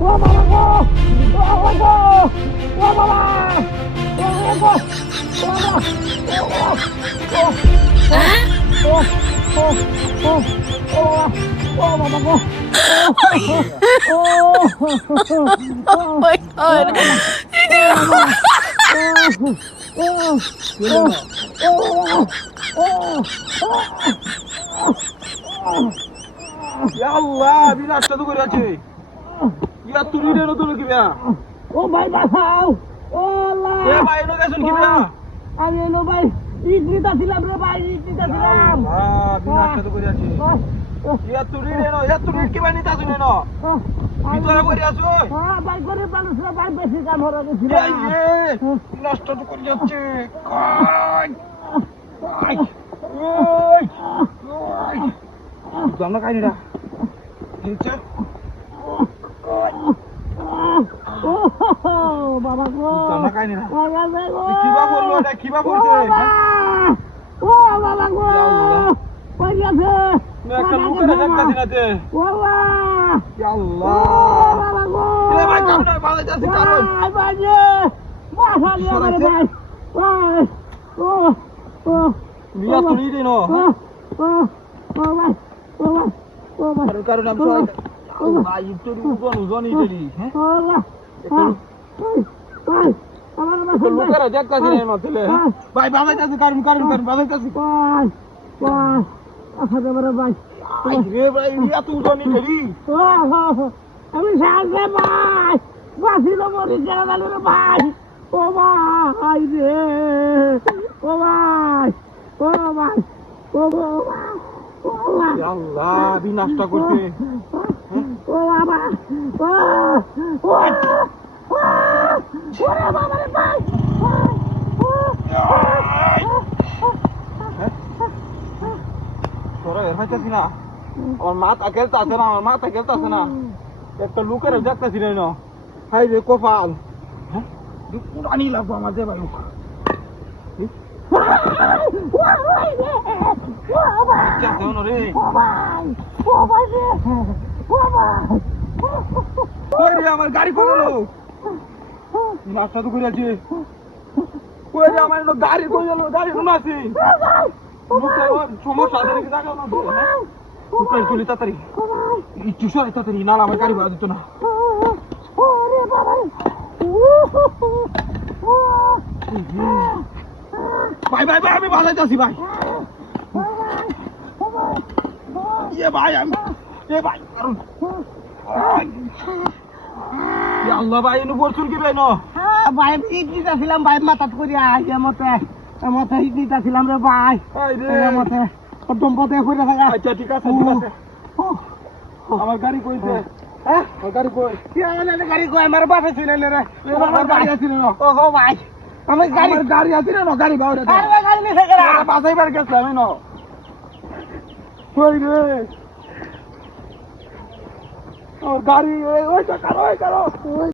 ও বাবা গো ও বাবা গো ও বাবা ও বাবা ও বাবা গো Oh my god. Ya Allah, bilang satu kali aja. Ya tuli deh nonton lagi ya. ও ভাই বাঁচাও ও আল্লাহ Ya baik lo kasih lagi ya. আমি এলো ভাই ইট নিতাছিলাম রে ভাই ইট নিতাছিলাম Ah, bilang satu kali aja. Ya tuli deh no, ya tuli gimana nih tasnya no? Itu apa kali aja? হ্যাঁ ভাই করে মানুষরা ভাই বেশি কাম হয়ে গেছিল Ya ye, bilang satu kali aja. Kai, kai, kai, kai. Jangan nak ini dah. Hince. ও বাবা গো Jangan nak ini dah. বাবা গো Kiba bollo dah, kiba bollo. ও বাবা গো Ya Allah. কই গেছে Ni akan luka dah kat sini nanti. ও বাবা Ya ও Allah. বাবা গো Ya baik kamu dah balik jadi karun. ভাই ভাই রে মাথা নিয়ে আমার ভাই ভাই ও ও Biar tuli deh no. ও ও ও ভাই ও ভাই ও ভাই Karun karun nam soal. Allah itu uzon ini jadi. আল্লাহ ভাই আমার মাথা Luka dah kat sini no tele. Baik balik jadi karun karun karun balik jadi. ভাই ভাই আচ্ছা বড় ভাই Ay, re bhai ya tu uzon ini jadi. আমি সাহায্যে ভাই বাঁচিল মরি গেল রে ভাই ও ভাই রে ও ভাই ও ভাই ও ভাই ও ভাই Ya Allah, binasta করতে. ও বাবা ও ওরে বাবা রে ভাই তোরা এর ফাইতাছি না আমার মাথা খেলতাছে না আমার মাথা খেলতাছে না একটা লুকের দেখতাছি না হাই রে কপাল হ্যাঁ পুরানি লাগবো আমার যে ভাই লোক রে কই রে আমার গাড়ি কই গেল নাস্তা তো করে আছে কই রে আমার গাড়ি কই গেল গাড়ি শুনে আছি সমস্যা আছে নাকি জায়গা না উপরে চলি তাড়াতাড়ি একটু সরাই তাড়াতাড়ি না আমার গাড়ি ভাড়া দিত না ভাই ভাই ভাই আমি ভালো যাচ্ছি ভাই এ ভাই আমি এ ভাই কারণ আল্লাহ ভাই এনে বলছুন কি ভাই ন ভাই ইট নিতাছিলাম ভাই মাথাত করিয়া আইয়া মতে মতে ইট নিতাছিলাম রে ভাই মতে দম্পতে কইরা থাকা আচ্ছা ঠিক আছে ঠিক আছে আমার গাড়ি কইছে হ্যাঁ আমার গাড়ি কই কি আনে গাড়ি কই আমার বাসা ছিল না রে আমার গাড়ি আছে না ও গো ভাই আমার গাড়ি আছে না গাড়ি বাউরে আরে গাড়ি নিছে কেন বাসাই বার গেছিলাম না কই রে ওর গাড়ি ওই তো কারো